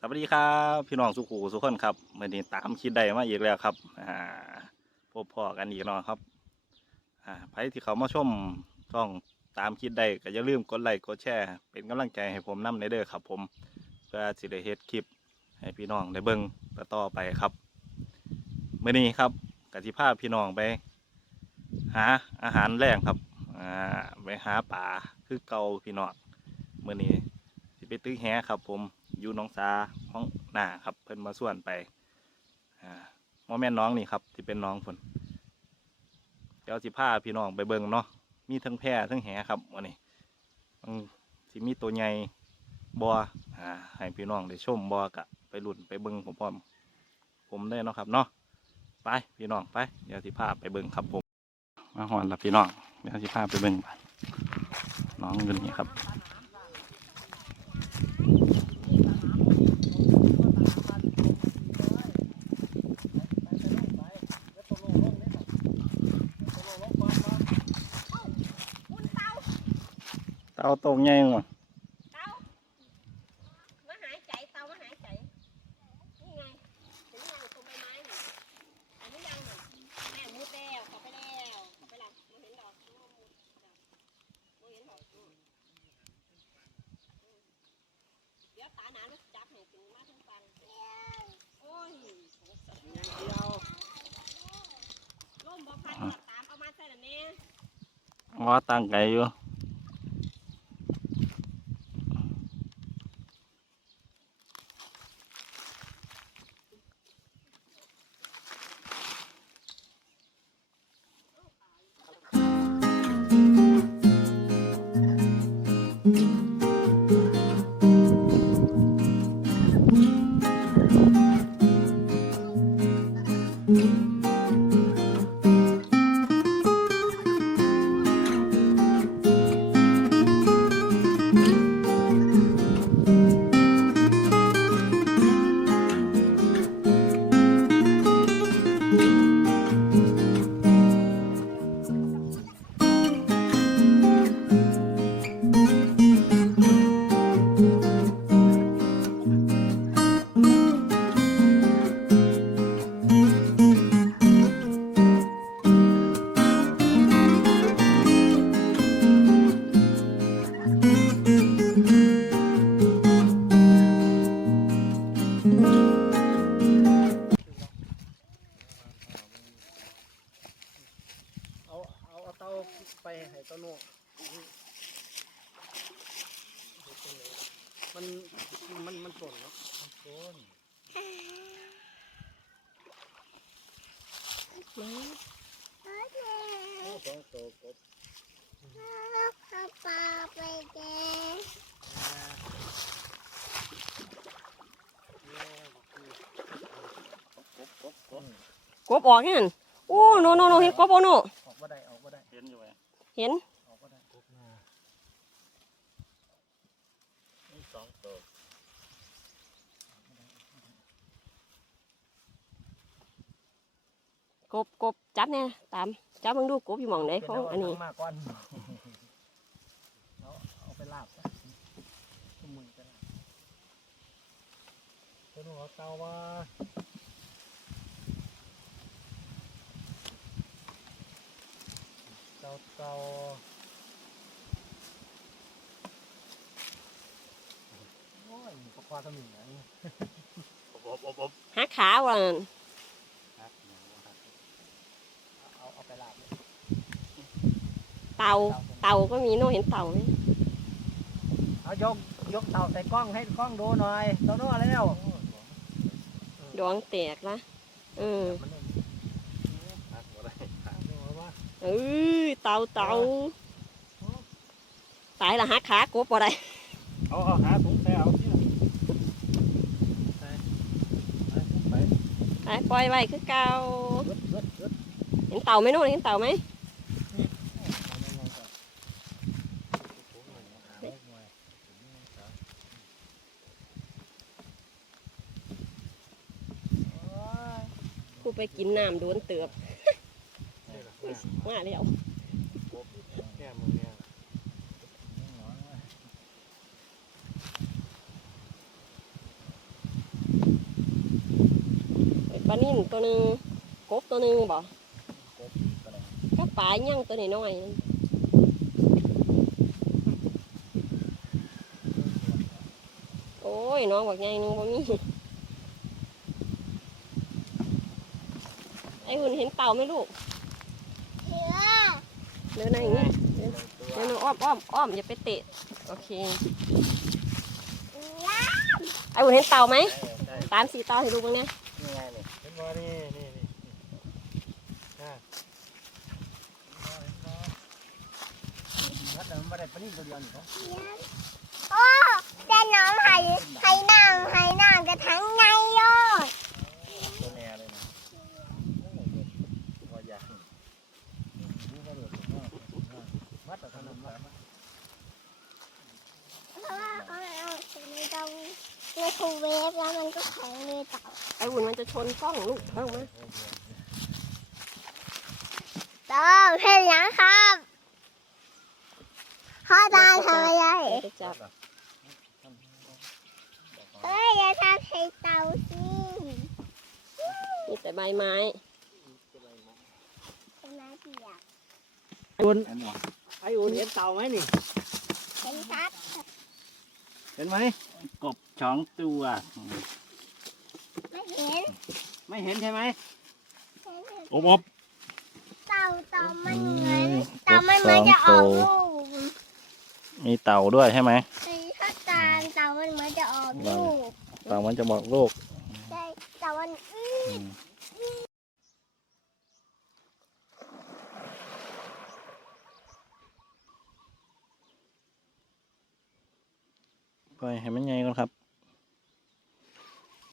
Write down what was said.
สวัสดีครับพี่น้องสุขูสุขคนครับเมื่อนี้ตามคิดได้มาอีกแล้วครับอ่าพบพ่อกันอีกแล้วครับอ่าใครที่เขามาชมช่องตามคิดได้ก็อย่าลืมกดไลค์กดแชร์เป็นกำลังใจให้ผมนำในเด้อครับ ผมเพื่อสิได้เฮ็ดคลิป ให้พี่น้องได้เบิ่งต่อไปครับเมื่อนี้ครับกสิภาพพี่น้องไป หาอาหารแรงครับอ่าไปหาป่าคือเก่าพี่น้องเมื่อนี้สิไปตึกแหครับผม อยู่น้องสาห้องหน้าครับ เพิ่นมาส่วนไปอ่าโมแม่นน้องนี่ครับที่เป็นน้องฝนเดี๋ยวสิพาพี่น้องไปเบิ่งเนาะมีทั้งแพร่ทั้งแหครับวันนี้มันสิมีตัวใหญ่บัวอ่าให้พี่น้องได้ชมบัวกะไปหลุ่นไปเบิ่งผมพร้อมผมได้เนาะครับเนาะไปพี่น้องไปเดี๋ยวสิพาไปเบิ่งครับผมมาหอนละพี่น้องเดี๋ยวสิพาไปเบิ่งไปน้องอยู่นี่ครับ คุณเตา เตาตรงให ญ่ห เอาเอาเตาไปให้เต้าโน่มันมันมันปนเนาะมันปนโอ้สองตัวกบปลาไปแกงกบกบกบกบออกยังโอ้โนโนโนเห็นกบโอโน เห็นออกมาได้กบนานี่สองตัวกบกบจับเนี่ยตามจับมึงดูกบอยู่หมองไหนของอันนี้เามาก่อนเอาเอาไปลาบซะเอามือไปลาบเต้าโน่เอาเตาว่าเตาเตาโอ้ยปลาควาทำหนึ่งไงอบอบอบอบหักขาวันครับเอาเอาไปลาบเลยเต่าเต่าก็มีโนเห็นเต่าไหมเอายกยกเต่าใส่กล้องให้กล้องดูหน่อยโตโน่แล้วดวงแตกละเออ มันเล่น หักบ่ได้ ดูว่า เอ้ยเต่าเต่าตายละหักขากบอะไรเอาเอาหาถุงใส่เอาที่ละไปไปตายปล่อยไว้คือเก่าเอิดเอิดเอิดเห็นเต่าไหมโน่นเห็นเต่าไหมผู้ไปกินน้ำโดนเตือบ มาแล้วแก้มือเนี่ยปลานิ่นตัวนึงกบตัวนึงบ่ก็ปลาย่างตัวน้อยโอ้ยน้องบอกไงนึงบ่มีไอ้หุ่นเห็นเต่าไหมลูก เดินหน้าอย่างนี้เดินเดินอ้อมอ้อมอ้อมอย่าไปเตะ โอเค ไอ้บุญเห็นเต่าไหมได้ตามสีเต่าให้ดูบ้างเนี่ยนี่ไงนี่เห็นบ่นี่นี่นี่อ่าวัดแต่มันไม่ได้ปนิ่มตัวเดียวนี่เขา โอ้แต่น้องหายหายนางหายนางกระทั้งไงโยด ตัวแน่เลยนะว่าอยากนี่ก็เดือดวัดแต่ขนมวัด เพราะว่าเอาเอาถึงในตรง ในคูเวฟแล้วมันก็แข็งเลยต่อไอ้หุ่นมันจะชนกล้องลูกเข้ามาต่อเพื่อนยังครับพ่อตาทำอะไรไปจับเฮ้ยอย่าทำให้เตาสิมีแต่ใบไม้เป็นไม้เปียกอุ่นเห็นบ่ไอ้อุ่นเห็นเต่าไหมนี่เป็นชัด เห็นไหมกบสองตัว ไม่เห็นไม่เห็นใช่ไหมอบอบเต่าเต่ามันเหมือนเต่ามันเหมือนจะออกลูกมีเต่าด้วยใช่ไหมสีข้าวตาลเต่ามันเหมือนจะออกลูกเต่ามันจะบอกโลกใช่เต่ามันอื้อ ปล่อยให้มันใหญ่ก่อนครับ